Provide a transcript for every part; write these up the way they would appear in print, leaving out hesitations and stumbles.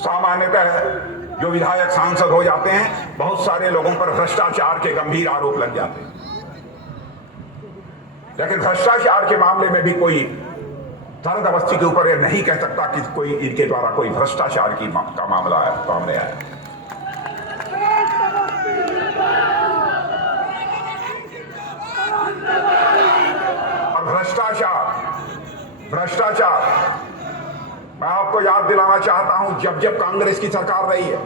सामान्यतः जो विधायक सांसद हो जाते हैं, बहुत सारे लोगों पर भ्रष्टाचार के गंभीर आरोप लग जाते हैं, लेकिन भ्रष्टाचार के मामले में भी कोई दर्द अवस्थी के ऊपर यह नहीं कह सकता कि कोई इनके द्वारा कोई भ्रष्टाचार का मामला है सामने आया। और भ्रष्टाचार मैं आपको याद दिलाना चाहता हूं, जब जब कांग्रेस की सरकार रही है,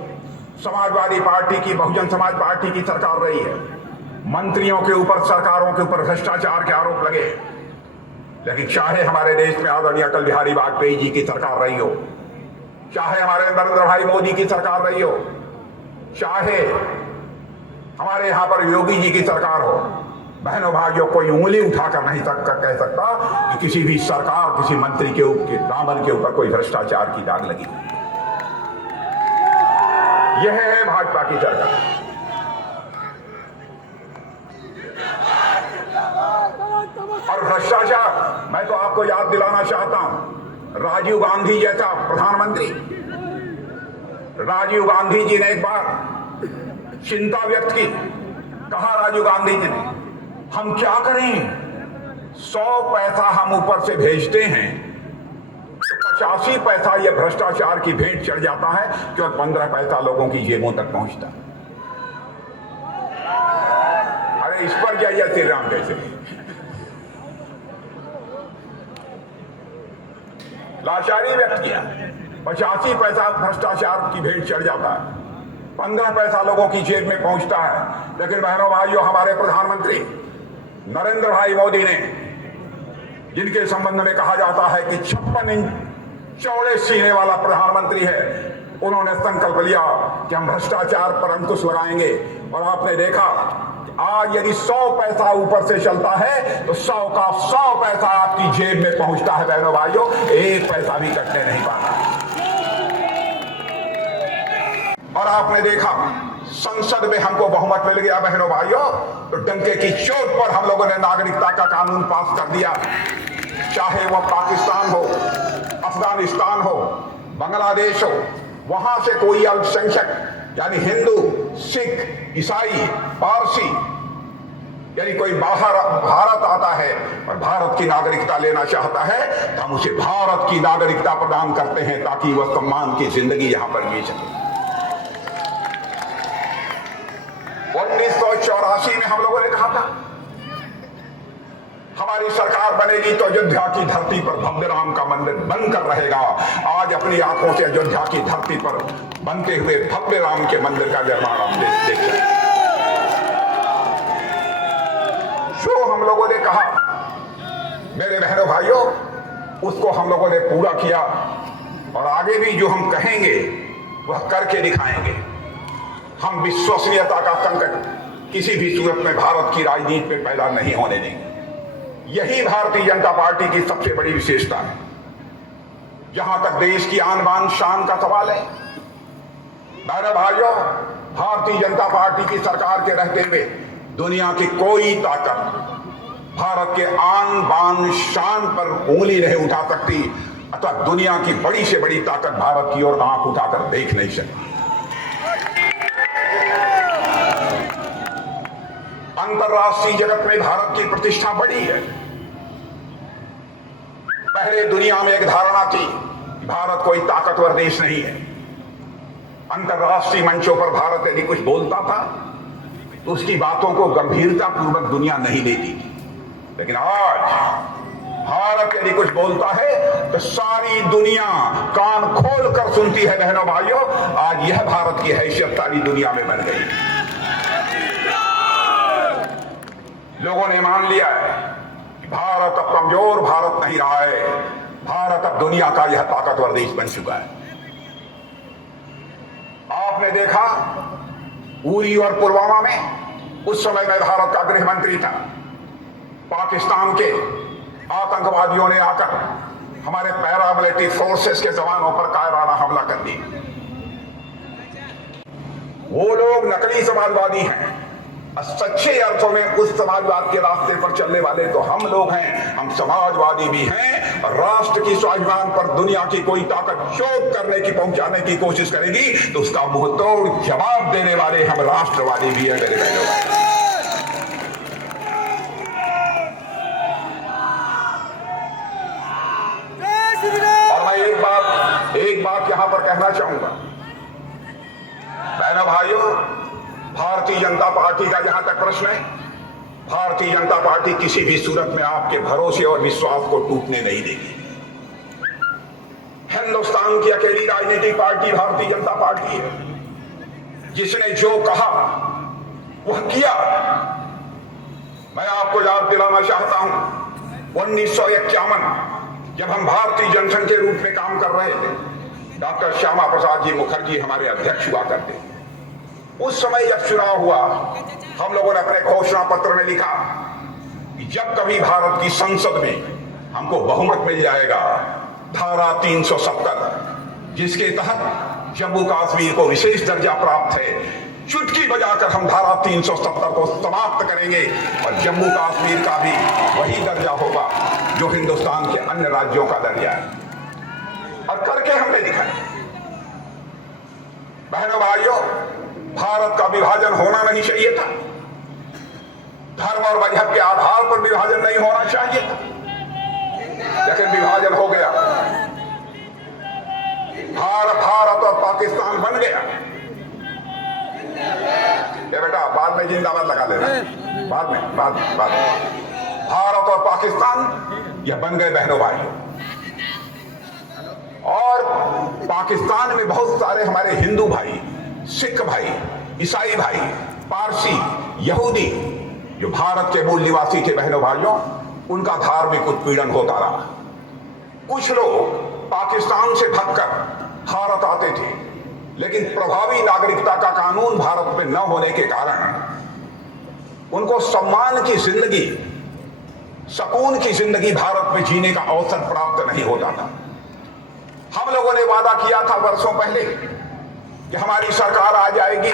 समाजवादी पार्टी की, बहुजन समाज पार्टी की सरकार रही है, मंत्रियों के ऊपर, सरकारों के ऊपर भ्रष्टाचार के आरोप लगे। लेकिन चाहे हमारे देश में आदरणीय अटल बिहारी वाजपेयी जी की सरकार रही हो, चाहे हमारे नरेंद्र भाई मोदी की सरकार रही हो, चाहे हमारे यहां पर योगी जी की सरकार हो, बहनों भाइयों, कोई उंगली उठाकर नहीं कह सकता कि किसी भी सरकार, किसी मंत्री के दामन के ऊपर कोई भ्रष्टाचार की दाग लगी। यह है भाजपा की सरकार। और भ्रष्टाचार, मैं तो आपको याद दिलाना चाहता हूं, राजीव गांधी जैसा प्रधानमंत्री, राजीव गांधी जी ने एक बार चिंता व्यक्त की। कहा राजीव गांधी जी ने, हम क्या करें, 100 पैसा हम ऊपर से भेजते हैं तो 85 पैसा यह भ्रष्टाचार की भेंट चढ़ जाता है, क्योंकि 15 पैसा लोगों की जेबों तक पहुंचता है। अरे इस पर जाइए श्री राम कैसे लाचारी व्यक्त किया। 85 पैसा भ्रष्टाचार की भेंट चढ़ जाता है, 15 पैसा लोगों की जेब में पहुंचता है। लेकिन बहनों भाइयों, हमारे प्रधानमंत्री नरेंद्र भाई मोदी ने, जिनके संबंध में कहा जाता है कि 56 इंच चौड़े सीने वाला प्रधानमंत्री है, उन्होंने संकल्प लिया कि हम भ्रष्टाचार पर अंकुश लगाएंगे। और आपने देखा कि आज यदि 100 पैसा ऊपर से चलता है तो 100 का 100 पैसा आपकी जेब में पहुंचता है। बहनों भाइयों, एक पैसा भी कटने नहीं पाता। और आपने देखा संसद में हमको बहुमत मिल गया बहनों भाइयों, तो डंके की चोट पर हम लोगों ने नागरिकता का कानून पास कर दिया। चाहे वह पाकिस्तान हो, अफगानिस्तान हो, बांग्लादेश हो, वहां से कोई अल्पसंख्यक यानी हिंदू, सिख, ईसाई, पारसी, यानी कोई बाहर भारत आता है और भारत की नागरिकता लेना चाहता है, तो हम उसे भारत की नागरिकता प्रदान करते हैं ताकि वह सम्मान की जिंदगी यहां पर जी सके। 1984 में हम लोगों ने कहा था हमारी सरकार बनेगी तो अयोध्या की धरती पर भव्य राम का मंदिर बनकर रहेगा। आज अपनी आंखों से अयोध्या की धरती पर बनते हुए भव्य राम के मंदिर का निर्माण हम देख रहे हैं। जो हम लोगों ने कहा मेरे बहनों भाइयों, उसको हम लोगों ने पूरा किया और आगे भी जो हम कहेंगे वह करके दिखाएंगे। हम विश्वसनीयता का संकट किसी भी सूरत में भारत की राजनीति में पैदा नहीं होने देंगे। यही भारतीय जनता पार्टी की सबसे बड़ी विशेषता है। जहां तक देश की आन बान शान का सवाल है, मेरे भाइयों, भारतीय जनता पार्टी की सरकार के रहते हुए दुनिया की कोई ताकत भारत के आन बान शान पर उंगली नहीं उठा सकती, अथवा दुनिया की बड़ी से बड़ी ताकत भारत की ओर आंख उठाकर देख नहीं सकती। अंतर्राष्ट्रीय जगत में भारत की प्रतिष्ठा बड़ी है। पहले दुनिया में एक धारणा थी कि भारत कोई ताकतवर देश नहीं है। अंतर्राष्ट्रीय मंचों पर भारत यदि कुछ बोलता था तो उसकी बातों को गंभीरता पूर्वक दुनिया नहीं लेती थी। लेकिन आज भारत यदि कुछ बोलता है तो सारी दुनिया कान खोल कर सुनती है। बहनों भाइयों, आज यह भारत की हैसियत सारी दुनिया में बन गई। लोगों ने मान लिया है कि भारत अब कमजोर भारत नहीं रहा है, भारत अब दुनिया का यह ताकतवर देश बन चुका है। आपने देखा उरी और पुलवामा में, उस समय मैं भारत का गृह मंत्री था, पाकिस्तान के आतंकवादियों ने आकर हमारे पैरामिलिट्री फोर्सेस के जवानों पर कायराना हमला कर दिया। वो लोग नकली समाजवादी हैं, सच्चे अर्थों में उस समाजवाद के रास्ते पर चलने वाले तो हम लोग हैं। हम समाजवादी भी हैं। राष्ट्र की स्वाभिमान पर दुनिया की कोई ताकत चोट करने की, पहुंचाने की कोशिश करेगी तो उसका मुंह तोड़ जवाब देने वाले हम राष्ट्रवादी भी हैं मेरे बहनों। और मैं एक बात यहां पर कहना चाहूंगा, बहनों भाइयों, भारतीय जनता पार्टी का जहां तक प्रश्न है, भारतीय जनता पार्टी किसी भी सूरत में आपके भरोसे और विश्वास को टूटने नहीं देगी। हिंदुस्तान की अकेली राजनीतिक पार्टी भारतीय जनता पार्टी है, जिसने जो कहा वह किया। मैं आपको याद दिलाना चाहता हूं, 1951 जब हम भारतीय जनसंघ के रूप में काम कर रहे थे, डॉक्टर श्यामा प्रसाद जी मुखर्जी हमारे अध्यक्ष हुआ करते थे। उस समय जब चुनाव हुआ, हम लोगों ने अपने घोषणा पत्र में लिखा कि जब कभी भारत की संसद में हमको बहुमत मिल जाएगा, धारा 370 जिसके तहत जम्मू कश्मीर को विशेष दर्जा प्राप्त है, चुटकी बजाकर हम धारा 370 को समाप्त करेंगे और जम्मू कश्मीर का भी वही दर्जा होगा जो हिंदुस्तान के अन्य राज्यों का दर्जा है। और करके हमने दिखाया। बहनों भाइयों, भारत का विभाजन होना नहीं चाहिए था। धर्म और मजहब के आधार पर विभाजन नहीं होना चाहिए था, लेकिन विभाजन हो गया। भारत और पाकिस्तान बन गया। ये बेटा बाद में जिंदाबाद लगा लेना, बाद में भारत और पाकिस्तान यह बन गए बहनों भाइयों। और पाकिस्तान में बहुत सारे हमारे हिंदू भाई, सिख भाई, ईसाई भाई, पारसी, यहूदी जो भारत के मूल निवासी थे बहनों भाइयों, उनका धार्मिक उत्पीड़न होता रहा। कुछ लोग पाकिस्तान से भागकर भारत आते थे, लेकिन प्रभावी नागरिकता का कानून भारत में न होने के कारण उनको सम्मान की जिंदगी, सुकून की जिंदगी भारत में जीने का अवसर प्राप्त नहीं होता था। हम लोगों ने वादा किया था वर्षों पहले कि हमारी सरकार आ जाएगी।